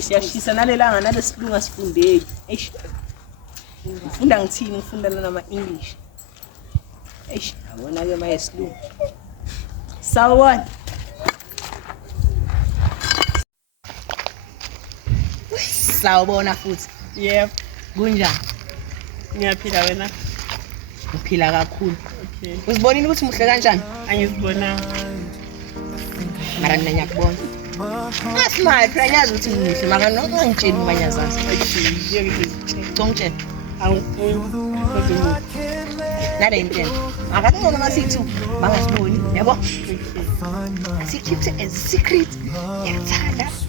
Siyashisa nalelanga nalesilunga sifundeki. Eish. Ngifunda ngithini ngifunda nama English. Eish, yabona ke manje isilungu. Sawubona. Sawubona futhi. Yebo, Kunjani? ngiyaphila wena. Uphila kakhulu. Okay. Uzibonile ukuthi muhle kanjani? Angizibona. Mara mina ngiyakubona. Asimali phela ngiyazi ukuthi muhle maka ngangitshela umanyazazi. Ngicongitshela. Angifuni kodwa Nale into. Akakubona masithi bangasiboni, yabo? Asikhiphe as secret.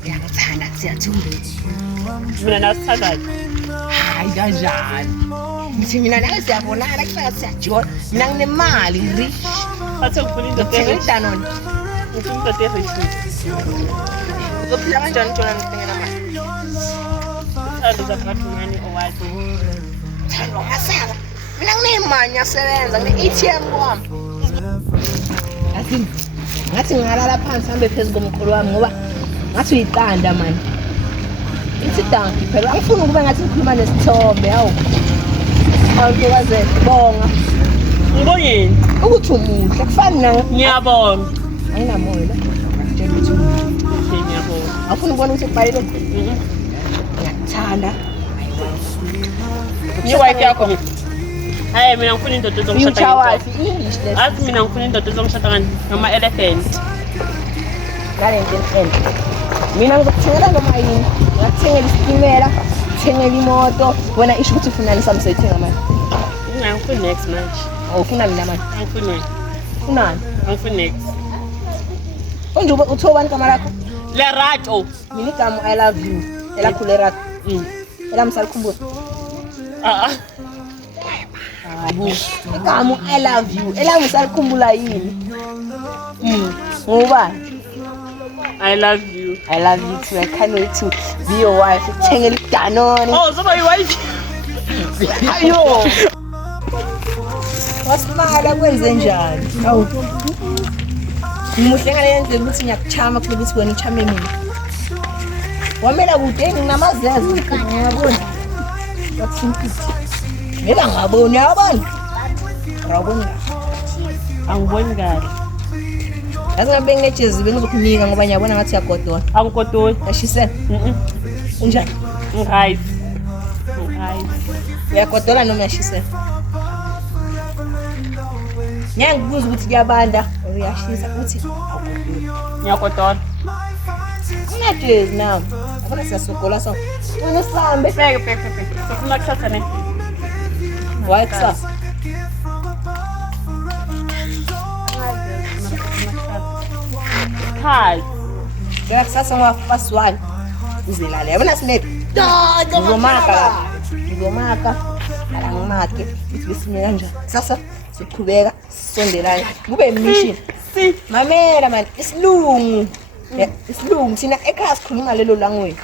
Yakuthanda siyathula. mina nasithathayo. Hayi kanjani? Ngithi mina nawe siyabonana kufanele siyajona. Mina nginemali ngirich. Bathe ngifuna indoda Ngithenga erich. idanoni. Ngifuna indoda erich. Uzophila kanjani tjona ngithengela mali? Uthando zaphakathungani owazi. Thando ngasaka. Mina nginemali ngiyasebenza ngine-ATM kwami. Ngathi ngalala phansi hambe phezu komqolo wami ngoba ngathi uyiqanda mani. Ithi donkey phela angifuni ukuba ngathi ngikhuluma nesithombe hawu. Awutokaze bonga Ngibongeni. ukuthi umuhle kufani nawe. Ngiyabonga. Ayinamoya la. Ngitshela ukuthi Okay, ngiyabonga. awufuni ukubona ukuthi ubhalile. Ngiyakuthanda. Ni-wife yakho mina. Hayi mina ngifuna indoda ezongishada Future ngenkomo. wife English lesson. Azi mina ngifuna indoda ezongishada ngama-elephant. Ngale nto enhle. Mina ngizokuthengela noma yini. Ngakuthengela isitimela, ngithengela imoto. Wena isho ukuthi ufunani sami sayithenga manje. Ngifuna next manje. Awufuna mina manje. Angifuni wena. Ufunani? Angifuni next. Konje uthobani igama lakho? Lerato. Mina igama I love you. Elakho Lerato. Elami salikhumbula. Hayi. Igama I love you. Elami salikhumbula yini? Ngoba I love you. I love you too. I can't wait to be your wife. Uthengela idanoni. Oh, zoba yi-wife. Ayo. Wasimala kwenze njani? Awu. Ngimuhle ngale ndlela ukuthi ngiyakuchama kulo ukuthi wena uchame mina. Wamela kude nginamazeze ngiyabona. Wathimpithi. Ngeke ngaboni yabona. Awubona. Angiboni kahle. Yazi ngabe ngejezi bengizokunika ngoba ngiyabona ngathi yagodola. Angikotoli. Yashisela. Unjani? Right. Uyagodola noma uyashisela? Ngiyangikubuza ukuthi kuyabanda uyashisa uthi Ngiyakotola. unajezi nawe. Abona siyasogola so. Wena sihambe. Bheke. Sifuna kuthatha ne. Why kusasa? Hayi. Ngeke kusasa ngafast one. Uzilale. Yabona sineke. Ngizomaka lapha. Ngizomaka. Ala ngimake. Uthi besime kanjani? Sasa siqhubeka sondelana. Kube mission. Mamela man, isilungu. Isilungu thina ekhaya sikhuluma lelo language.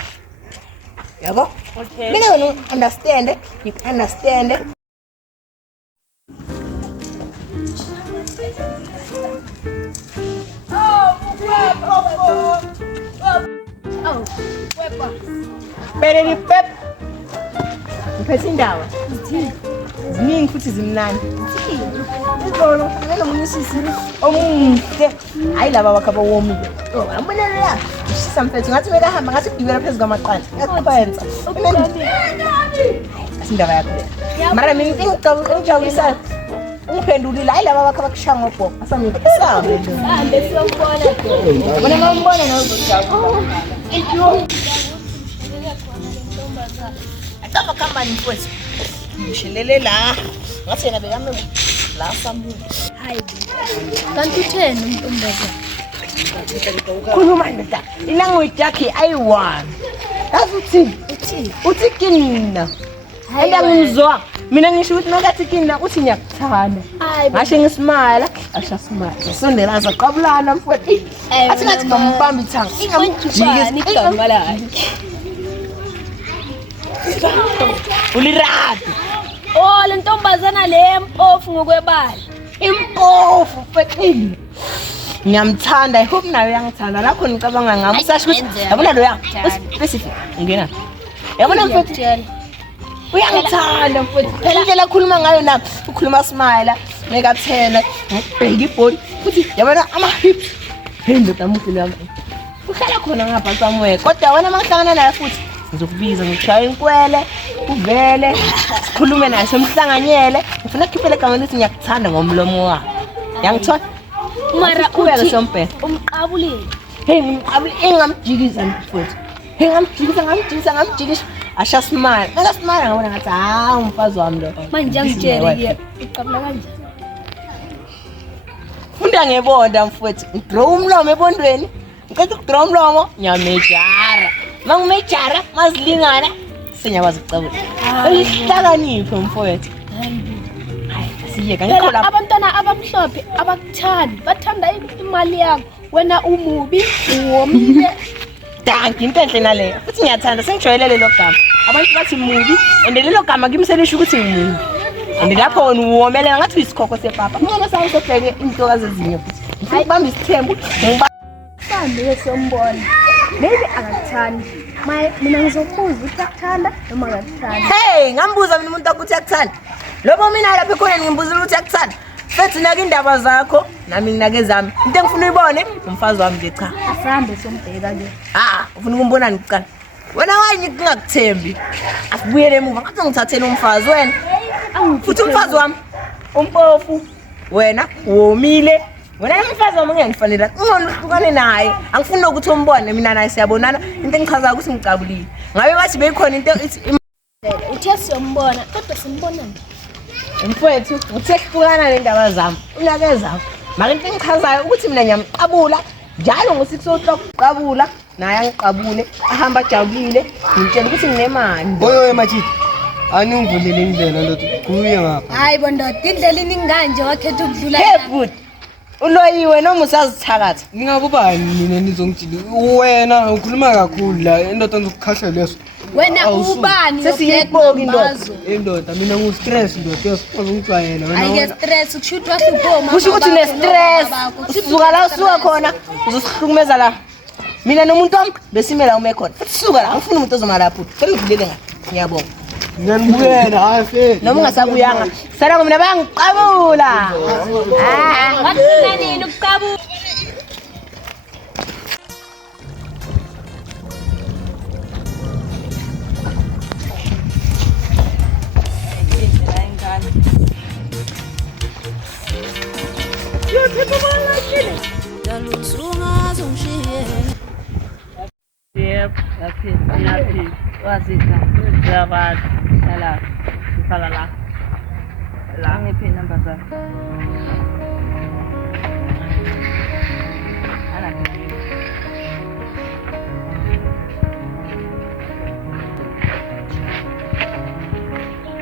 Yabo? Okay. Mina wena understand, you understand. Bere ni pep. Ngiphethe indawo. Ziningi futhi zimnandi. Izolo ngeke munisisi omuhle. Hayi laba bakhaba womile. Oh, ambona la. Ishisa mfethu ngathi wena hamba ngathi ugibela phezulu kwamaqanda. Yakuphenza. Asindaba yakho. Mara mina ngicabulisa. Ungiphendulile hayi laba bakhaba kushaya ngobhoko. Asamngisabe. Hambe siyombona ke. Bona mambona nawe uzojabula. Iyo. Akaba kama ni kwethu. Ngishilele la. Ngathi yena bekame la sambu. Hayi. Kanti utheni uNtombazana? Khuluma ndoda. Ilanguage yakhe ayi-one. Yazi uthini? Uthi kina. Hayi angizwa. Mina ngisho ukuthi nakathi kina uthi ngiyakuthanda. Ngasho ngisimala, asha smile. Sisondela saqabulana mfowethu. Athi ngathi ngambamba ithanga. Ingamjikisa igama lakhe. Ulirado. Oh, le ntombazana le mpofu ngokwebala. Impofu fetini. Ngiyamthanda, I hope nawe uyangithanda. Lapho ngicabanga ngami usasho ukuthi yabona loya specific ngena. Yabona mfethu uyangithanda mfethu. Phela indlela akhuluma ngayo na ukhuluma smile, make up 10, ngibheka ibhodi futhi yabona ama hips. Hey ndoda muhle yami. Uhlala khona ngapha somewhere. Kodwa wena mangihlangana naye futhi ngizokubiza ngikushaya inkwele, uvele, sikhulume naye somhlanganyele. Ngifuna ukukhiphela igama lithi ngiyakuthanda ngomlomo wakho. Yangithola? Mara uqhubeka sompela. umqabulile. Hey ngimqabule engamjikisa mfowethu. Hey ngamjikisa. Asha smile. Maka smile ngabona ngathi umfazi wami lo. Manje angitshele ke uqabula kanjani? Funda ngebonda mfowethu. Ngidraw umlomo ebondweni. Ngicela ukudraw umlomo, ngiyamejara. Mangimejara mazilingana senyakwazi ukucabula. Elihlakanipho mfowethu. Siyeka ngikhola abantwana abamhlophe abakuthandi bathanda imali yakho wena umubi uwomile danki into enhle naleyo futhi ngiyathanda sengijwayelele lo gama abantu bathi mubi and lelo gama kimselisha ukuthi ngimini and lapho wena uwomelela ngathi uyisikhokho sepapa ngoba sawusebheke intokazi ezinye futhi ngibamba isithembu sambe lesombona maybe akakuthandi mina ngizokubuza ukuthi akuthanda noma akakuthandi. Hey ngambuza mina umuntu ukuthi akuthanda lobo mina lapha ekhona ngimbuza ukuthi akuthanda fethi nake indaba zakho nami nginake zami into engifuna uyibone umfazi wami nje cha asambe sombheka nje ufuna ukumbona ngicala wena wanye ngingakuthembi asibuyele emuva ngathi ngithathele umfazi wena futhi umfazi wami umpofu wena womile wena umfazi wami ngiyangifanele ngizona uhlukane naye angifuni ukuthi umbone mina naye siyabonana into engichaza ukuthi ngicabulile ngabe bathi beyikhona into uthe siyombona kodwa simbona nje mfowethu uthe kuhlukana nendaba zami unake zakho manje into engichazayo ukuthi mina ngiyamqabula njalo ngosikusohlobo ukuqabula naye angiqabule ahamba ajabulile ngitshela ukuthi nginemali oyo machiti aningivulele indlela ndoda kuye ngapha hayi bondoda indlela ininganje wakhetha ukudlula hey but uloyiwe noma usazithakatha ngingakubani mina nizongijila wena ukhuluma kakhulu la indoda ngizokukhahla leso wena ubani sesiyiboka indoda indoda mina ngu-stress ndoda yazongijwayela wena ayike stress ukushuthwa siphoma kusho ukuthi une-stress usuka la usuka khona uzosihlukumeza la mina nomuntu wami besimela ume khona futhi suka la angifuni umuntu ozoma lapho cela uvulele nga ngiyabonga ngiyanibukela hayi noma ungasabuyanga sala mina bayangiqabula wathina nini ukuqabula Yep, yapi, wazika, jawab, salah, salah, lah, ngiphi number zakho?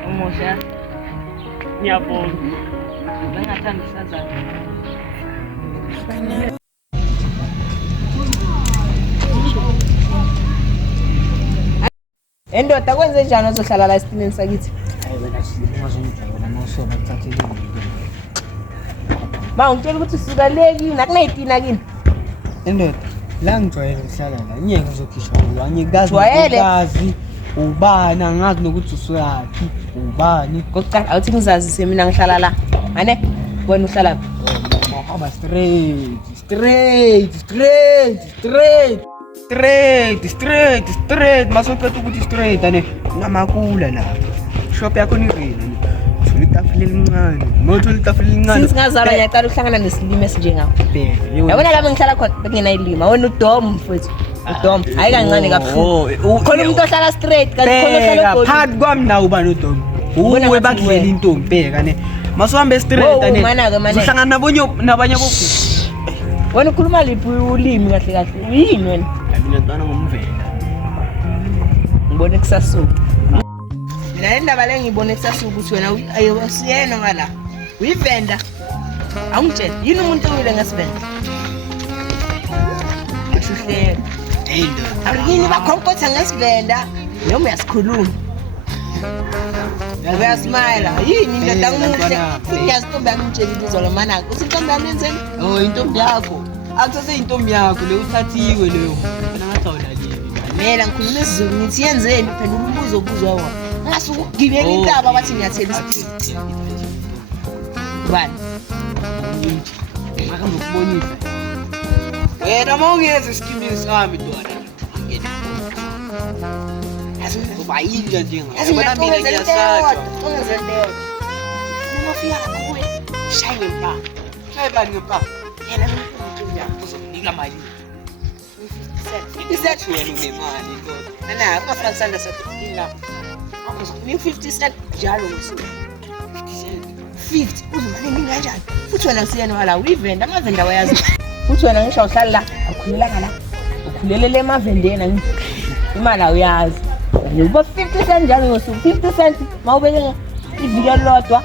Umusha, ngiyabonga, bengathanda isazana. endoda kwenze njani ozohlala la esitineni sakithi ungitshela ukuthi usuka le kini akunayitina kini indoda la ngijwayele ukuhlala la ngeke ngizokhishwa angikazi ubani angazi nokuthi usuyaphi ubani kokuqala awuthi ngizazise mina ngihlala la ane wena uhlala mahamba straight masophethe ukuthi straight ane unamakula lapha shop yakho nirina thula itafula elincane mothola itafula elincane since ngazalwa ngiyaqala ukuhlangana nesilimo esinjengakho yabona lapho ngihlala khona benginayilima wena udom mfowethu udom hayi kancane kabuhlungu khona umuntu ohlala straight kanti khona ohlala egoli phakathi kwami nawo ubani udom uwe bakudlela intombi bheka ne masuhambe straight ane uhlangana nabanye boku wena ukhuluma liphi ulimi kahle kahle uyini wena mina ntwana ngomvela ngibone kusasuka mina le ndaba le ngibone kusasuka ukuthi wena ayosiyena ngala uyivenda awungitshela yini umuntu owile ngesivenda ashuhleka hey ndoda awuyini bakhonkotha ngesivenda noma uyasikhuluma uyasmile yini indoda ngomuhle ngiyazitombi yami ngitshela ibizo lo manaka uthi intombi yami yenzeni oh intombi yakho Akuthathe intombi yakho le uthathiwe leyo. Mina ngathi awulaleli. Mina ngikhuluma isiZulu ngithi yenzeni phela umbuzo obuzwa wona. Ngasuke ukugibela intaba bathi ngiyathela isiphi. Bani? Ngaka ngikubonisa. Wena mawungeza iskimini sami ntwana. Angena. Uba yinja nje ngathi wena mina ngiyasatha. Ungenzeleyo. Noma fika kuwe. Shaye mpa. Shaye bani ngempa. Yena intombi yakho uzokunika mali. 50 cent. Wena unemali kodwa. Nana, kuma Sanda sathi ila. Ni 50 cent njalo ngosuku. 50 uzimali kanjani? Futhi wena usiyena wala uyivenda amavenda wayazi. Futhi wena ngisho uhlala la, ukhulelanga la. Ukhulelele emavendeni imali awuyazi. Uba 50 cent njalo ngosuku, 50 cent mawubeke iviki lodwa.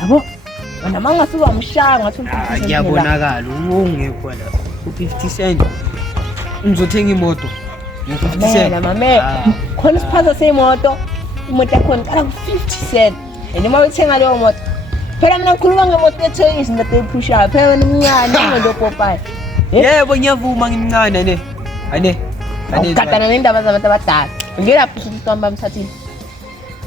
Yabo? Wena mangasuka umshaya ngathi 50 cent. Kuyabonakala ungekho la. 50 cent. Ngizothenga imoto. 50 cent. Mama, khona isiphaza semoto. Imoto yakho ngicala ku50 cent. Noma uthenga leyo moto. Phela mina ngikhuluma ngemoto ethengisa into ephushayo. Phela wena umncane ngento Popeye. Yebo ngiyavuma ngimncane ne. Ane. Ukhatana nendaba zabantu abadala. Ngilapho uSitomba mthathini.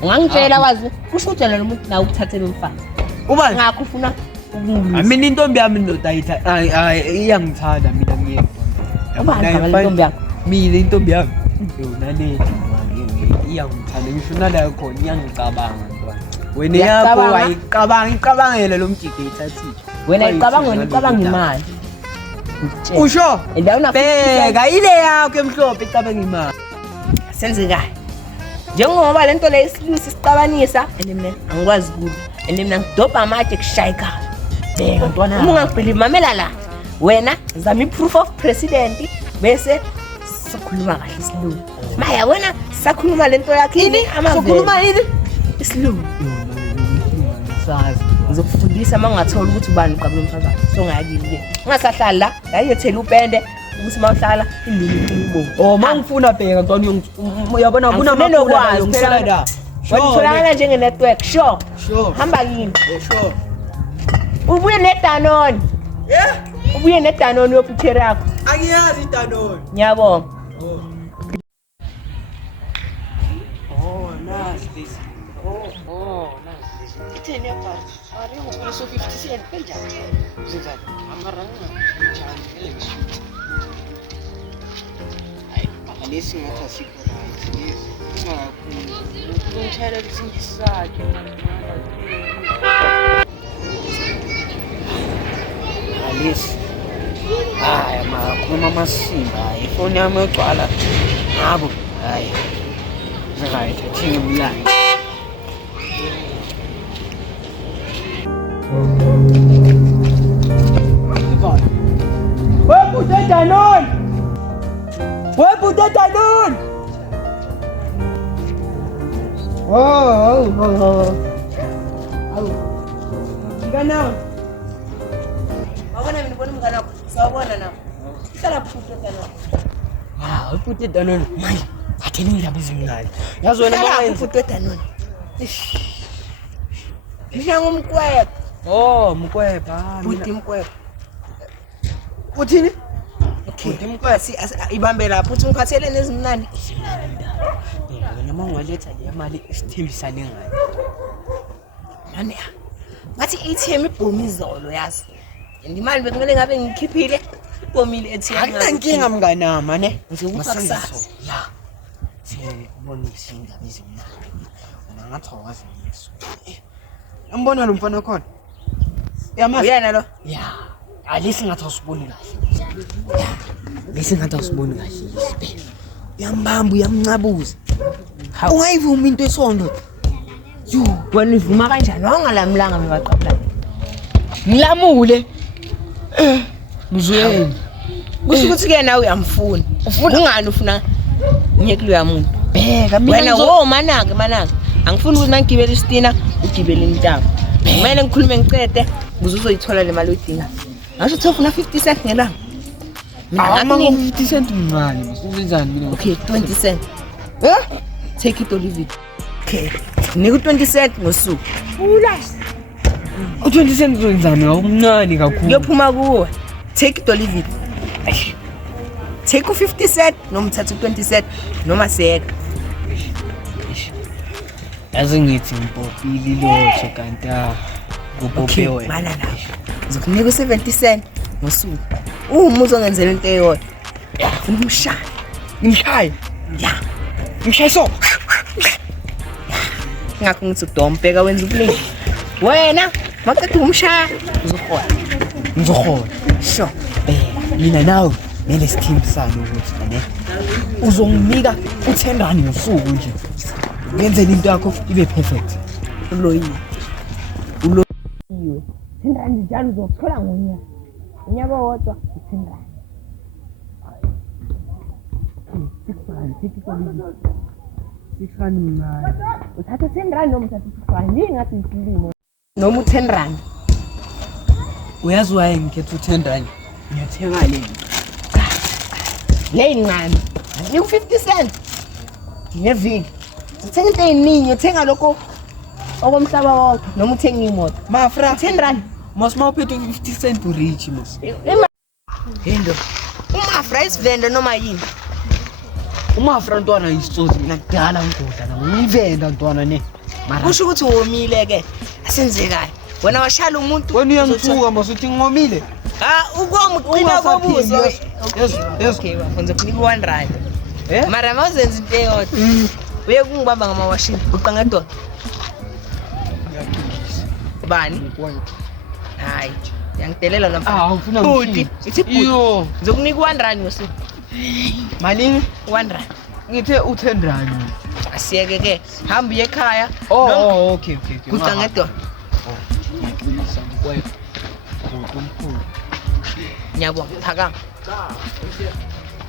Ungangitshela wazi usutshela lo muntu nawe ukuthathela umfazi. Ubani? Ngakho ufuna ukungilisa. Mina intombi yami ndoda iyangithanda mina ngiyedwa. Ubani ngale ntombi yakho? Mina intombi yami yona le iyangithanda ngisho nala khona iyangicabanga ntwana. Wena yakho ayicabangele lo mjike ithathile. Wena icabanga imali. Usho? Endaweni bheka ile yakho emhlophe icabanga imali. Senzekayo. Njengoba lento le isilusi sicabanisa mina angikwazi ukuthi mina ngidobha amatshe kushayika. Bheka ntwana. Uma ungangibhelieve mamela la. Wena zama iproof of president bese sikhuluma kahle isilungu. Maya wena sakhuluma lento yakhe yini sokhuluma yini? Isilungu. Sazi ngizokufundisa mangathola ukuthi ubani uqabula umphakathi. So ngayakini ke. Ungasahlala la, yayethela upende ukuthi mawuhlala indini iqinibo. Oh mangifuna bheka ntwana uyabona kunamaqhaza yongisela la. Wena njenge network sure. Hamba yini? Sure. Ubuye neDanone. Ubuye neDanone yophithera yakho. Angiyazi iDanone. Ngiyabonga. Nice this. Nice this. Itheni yapha? Ari ngokule so 50 cent kanjani? Zinjani? Amaranga njani ngisho. Alesi ngathi asikho right. Lesi ngakhulu. Ngitshela ukuthi ngisakhe. Alesi. Hayi makhuluma amasimba. Ifoni yami egcwala. Ngabo. Hayi. Right, athinge umlando. Weputa Danone! Weputa Danone! Oh. Ngana. Wabona mina ngibona umngane wakho. Sawubona nawe. Hlala phuto Danone. Weputa Danone. Manje atheni indaba ezimnandi. Yazi wena mawenza phuto Danone. Mina ngumkweba. Oh, mkweba. Buti mkweba. Uthini? Buti mkweba ibambe lapho uthi ngiphathele nezimnandi. Wena mangwaletha le mali esithembisane ngayo. Manje bathi ATM ibhomi izolo yazi. Imali bekumele ngabe ngikhiphile ibhomile ATM. Akunankinga mnganama ne. Ngikusasazi. Ya. Sibonise indaba ezimnandi. Wena ngathi awazi ngiso. Ambona lo mfana khona. Uyamazi? Uyena lo? Ya. Alisi ngathi usiboni kahle. Ya. Lesi ngathi usiboni kahle. Uyambamba uyamncabuza. Ungayivuma into esondo. Yo, wena ivuma kanjani? Wangalamlanga mina baqaphela. Ngilamule. Mzweni. Kusho ukuthi ke nawe uyamfuna. Ungani ufuna ngiyekuloya muntu? Bheka mina wena wo manake. Angifuni ukuthi mangigibele isitina ugibele intaba. Kumele ngikhulume ngicede ukuze uzoyithola le mali oyidinga. Ngasho uthi ufuna 50 cent ngelanga. Mina 50 cent mncane. Uzenzani mina? Okay, 20 cent. Take it or leave it. Okay. Niku 20 cent ngosuku. Ula. U20 cent uzenzani? Awumncane kakhulu. Ngiyophuma kuwe. take it or leave it. Take u50 cent noma uthatha u20 cent noma siyeka. Yazi ngithi ngipopile lotho kanti kupophe wena. Mana la. Ngizokunika u70 cent ngosuku. Umuzo ngenzela into eyodwa. Ufuna umshaya. Ngimshaya. Ya. Ngimshaya so. Ngakho ngithi udompeka wenza ubuningi. Wena maqeda umshaya uzokhona. Ngizokhona. Sho. Mina nawe nelesithimbi sami ukuthi ne uzonginika u10 rand ngosuku nje. Ngenzela into yakho ibe perfect. Uloyiwe. 10 rand njalo uzothola ngonyaka. Unyaka owodwa 10 rand. 6 rand mncane. Uthatha 10 rand noma uthatha 6 rand ngathi isilimo. Noma u10 rand. Uyazi waye ngikhetha u10 rand. Ngiyathenga le. Le incane. Ni u50 cent. Ngeviki. Uthenga into eyiningi, uthenga lokho okomhlaba wonke noma uthenga imoto. Mafra 10 rand. mos mawuphethe 50 cent urich mos. Hendo. Umafra isivende noma yini? Umafra ntwana isitsotsi mina kudala ngoda nami ngivenda ntwana ne. Mara kusho ukuthi womile ke. Asenzekayo. Wena washala umuntu. Wena uyangithuka masuthi ngomile. Ukomuqina kobuzo. Yes. Okay, bafunza kunika 1 rand. Mara mawuzenza into eyodwa. Uye kungibamba ngamawashini. Uqangedwa. Bani? Hayi. Yangidelela lapha. Ufuna ukuthi. Ithi iyo. Ngizokunika 1 rand ngosuku. Malini? 1 rand. Ngithe u10 rand. Asiyeke ke. Hamba uye ekhaya. Okay. Kuqangedwa. Nyabonga phakama.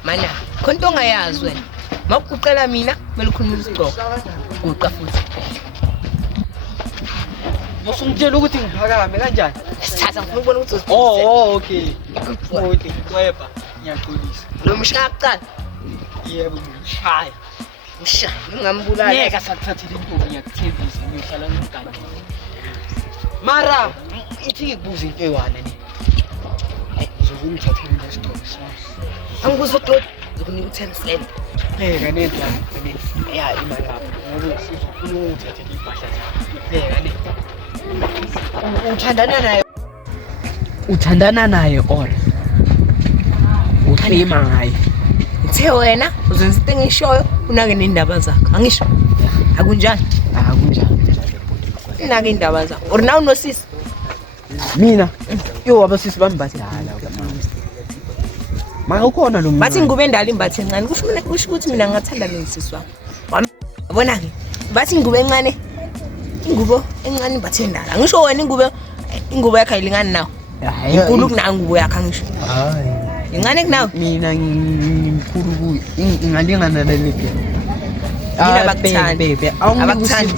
Mana, khonto ongayazi wena. Mawukuqela mina, kumele ukhulume isiqoko. Uqa futhi. Ngosungitshela ukuthi ngiphakame kanjani? Sithatha ngifuna ukubona ukuthi Okay. Okay, weba. Ngiyaxolisa. lo mshaya kuqala. Yebo ngishaya. Usha, ngingambulala. Ngeke sakuthathele intombi ngiyakuthembisa ngiyohlala ngigana. Mara, ithi ngikubuza into eyiwana ne. Ngizokungithathela lesithobo sami. Angibuza udoti, ngizokunika u10 cent. Kanedla. Ya imali lapho. Ngoba sifuna ukuthathela impahla zakho. Uthandana naye. Uthandana naye or uhlema ngaye. Uthe wena uzenza into engishoyo, unake nendaba zakho. Angisho. Akunjani? Kunjani. Unake indaba zakho. Or now unosisi. Mina abasisi bami badala mara ukhona lo Bathi ngube endala imbathe encane. Kusho ukuthi mina ngingathanda lo sisi wami. Yabona ke. Bathi ngube encane. Ingubo encane imbathe endala. Ngisho wena ingubo yakho ayilingani nawo. Inkulu kunayo ingubo yakho ngisho. Hayi. Incane kunawo. Mina ngimkhulu kuyo. Ingalingana naleli. Yina bakuthandi. Abakuthandi.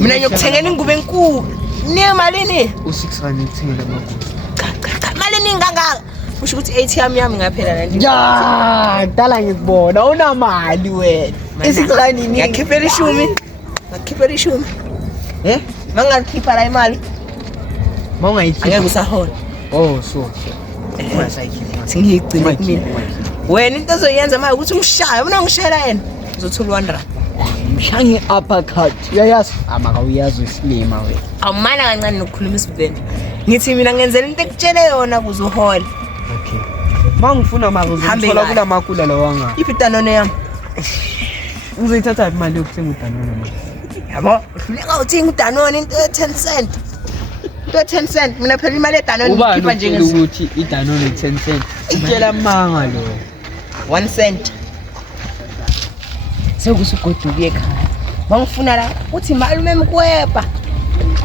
Mina ngiyokuthengela ingubo enkulu. Niye malini? U6 rand ngithengela amagugu. Cha. Malini ngangaka? Kusho ukuthi ATM yami ngaphela la nje. Ya, dala ngikubona unamali wena. Isiqala nini? Ngiyakhiphela 10. Ngakhiphela 10. Mangakhipha la imali. Mawungayikhipha. Angeke usahola. So. Ungasayikhipha. Singiyigcina kumina. Wena into ozoyenza manje ukuthi umshaya, mina ngishayela yena. Uzothola 1 rand. Mshangi uppercut. Uyayazi? Amaka uyazi isilima wena. Awumana kancane nokukhuluma isivende. Ngithi mina ngenzela into ekutshele yona kuze uhola. Okay. Mangifuna maka uzothola kula makula lawa nga. Iphi idanone yami? Uzoyithatha imali yokuthenga udanone manje. Yabo, uhluleka uthenga udanone into e10 cent. Into e10 cent. Mina phela imali edanone ngikhipha nje ngezi ukuthi idanone 10 cent. Itshela manga lo. 1 cent. Sekusugoduka ekhaya. Mangifuna la uthi malume emkweba.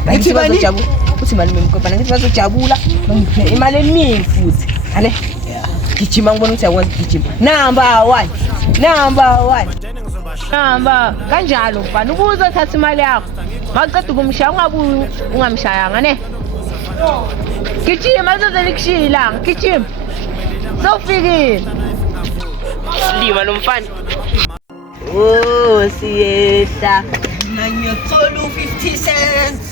Ngithi bazojabula. Uthi malume emkweba ngithi bazojabula. Ngiphe imali eningi futhi. Hale. Gijima ngibona ukuthi yakwazi gijima. Number 1. Kanjalo mfana ubuzo thatha imali yakho. Maqeda ukumshaya ungabuyi ungamshayanga ne. Gijima uzozela ikushila. Gijima. Sofikile. Silima lo mfana. Siyehla. Nanyothola u50 cents.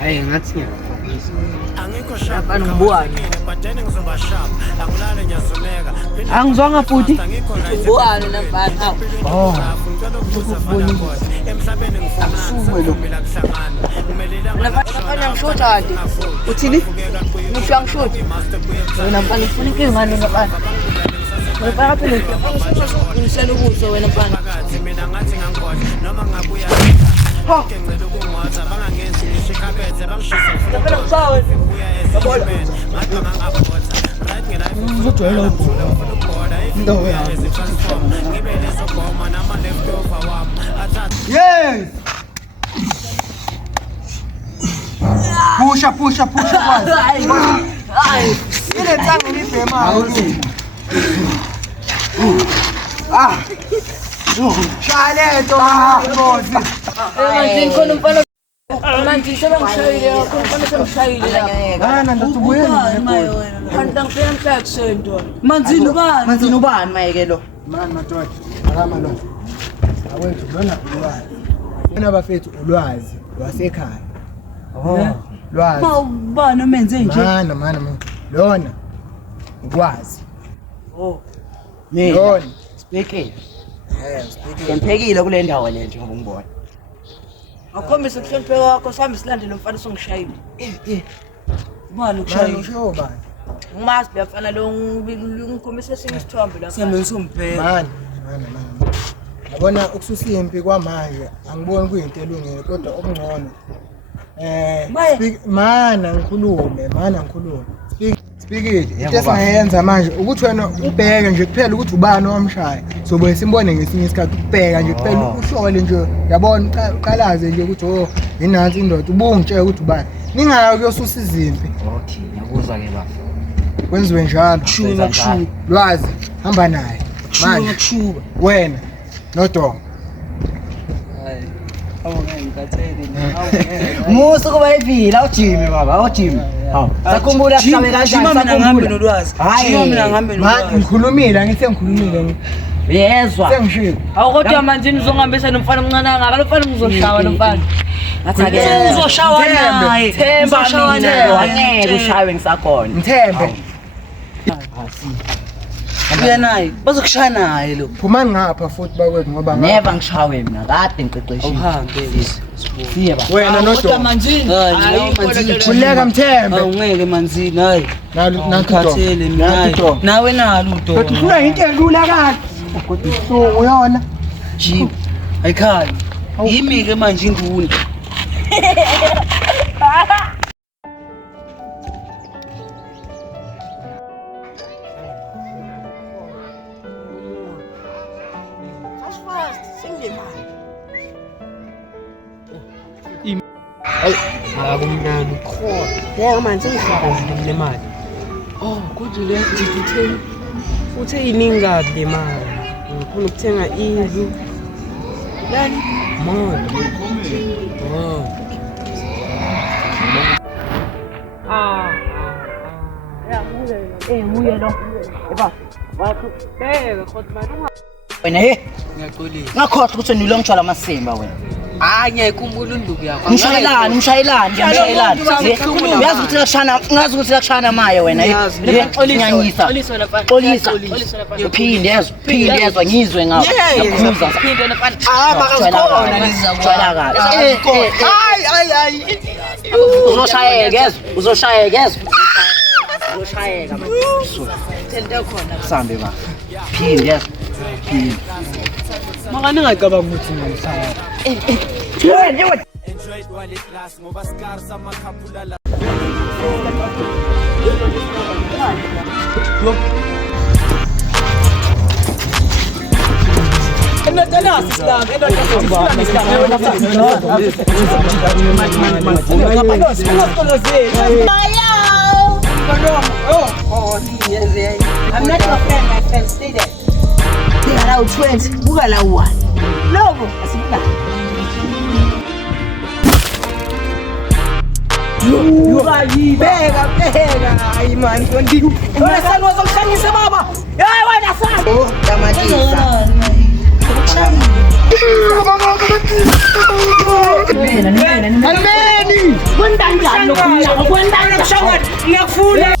Hayi ngathi ngiyakho. Ngibone. Angizwanga futhi. Ngibone nabana. Oh. Ukubona. Akusuwe lo. Nabana ngishotha nje. Uthini? Ngisho ngishotha. Wena mfana ufuna ingane ngabani? Wena phela ngisela ukuso wena mfana. Mina ngathi ngangoda noma ngabuya. Ha. Ngicela ukungaza bangangenzi nishikabethe bangishisa ngifuna ukusawe. Yabona. Ngathi ngangabotha. Right ngela. Ngizojwayela ibhola. Indawo yami. Ngibe lesobhoma nama leftover wami. Yes. Pusha kwazi. Hayi. Ile tsangu ngibhema. Awuthi. Shale to ngozi. Manje khona umfana manje sebengishayile khona sebengishayile lapha. Bana ndosubuye Kanti ngifika mhla kusento. Manzini ubani mayeke lo? Man madoda. Akama lo. Awethu lona ulwazi. Bona bafethu ulwazi lwasekhaya. Lwazi. Ubani omenze nje? Mana. Lona ukwazi. Mina Lona. speaking. Speaking. Ngempekile kule ndawo le nje ngoba ngibona. Akhombisa ukuhlonipha kwakho sami silandele umfana songishayile. Ubani Shayile ukushayela? usho bani? Ngimazi bafana lo ngikhombisa esinye isithombe lapha. Sembe sompela. Mana. Yabona ukususa impi kwamanje angiboni kuyinto elungile kodwa okungcono mana ngikhulume. Speak it. Into esingayenza manje ukuthi wena ubheke nje kuphela ukuthi ubani owamshaya. Sobe simbone ngesinye isikhathi ubheka nje kuphela uhlole nje. Yabona uqalaze nje ukuthi inansi indoda ubungitshela ukuthi ubani. Ningayo kuyosusa izimpi. Okay, ngiyakuzwa ke baba. Kwenziwe njalo. Lwazi hamba naye. Manje wena noDonga. Musa kuba ivila uJimmy baba, uJimmy. Hawu. Sakhumbula kusabe kanjani sakhumbula. Hayi mina ngihambe Manje ngikhulumile ngithe ngikhulumile. Yezwa. Sengishilo. Awukodwa manje nizongihambisa nomfana omncane kangaka, lo mfana ngizoshawa nomfana. Ngathi ake uzoshawa naye. Themba mina angeke ushawe ngisakhona. Ngithembe. Uya naye. Bazokushaya naye lo. Phuma ngapha futhi bakwethu ngoba Never ngishawe mina kade ngiqeqeshile. Uhambe Siye ba. wena noDonga. hayi manzini. Khuleka Mthembe. Awungeke manzini hayi. Nakhathele mina. Nawe nalo uDonga. Kodwa ufuna into elula kahle. Kodwa ihlungu yona. Jim. Ayikhali. Yimi ke manje inguni. Akumnandi khona. Yebo manje sengihlala Nje le mali. Oh, kodwa le digitali uthe iningi kabi le mali. Ngifuna ukuthenga indlu. Yani, moto. Oh. Uye lo. Eba. Bheka kodwa manje Wena he, ngiyaxolisa. ngakhohlwa ukuthi nilongitshwala amasimba wena. Hayi ngiyayikhumbula induku yakho. Umshayelani. Uyazi ukuthi lakushana, ngazi ukuthi lakushana maye wena. Ngiyanyisa. Xolisa. Uphinde yezwa ngizwe ngawo. Ngiyakhuza. Phinde nafana. Bakakhona lizakujwayela kahle. Hayi. Uzoshayeka manje. Tento khona kusambe ba. Phinde yezwa. Maka ningacabanga ukuthi ngiyamshaya. Enjoyed while it lasts ngoba scars amakhaphula la I'm not your friend, my friend, stay there. They are out friends, buka la one. Logo, asibula. Bheka. Hayi man, kondi. Wena sani wazokushangisa baba. Hey wena sani. Oh, tamatisa. Nena. Almeni. Kwenda njalo, kwenda ngiyafuna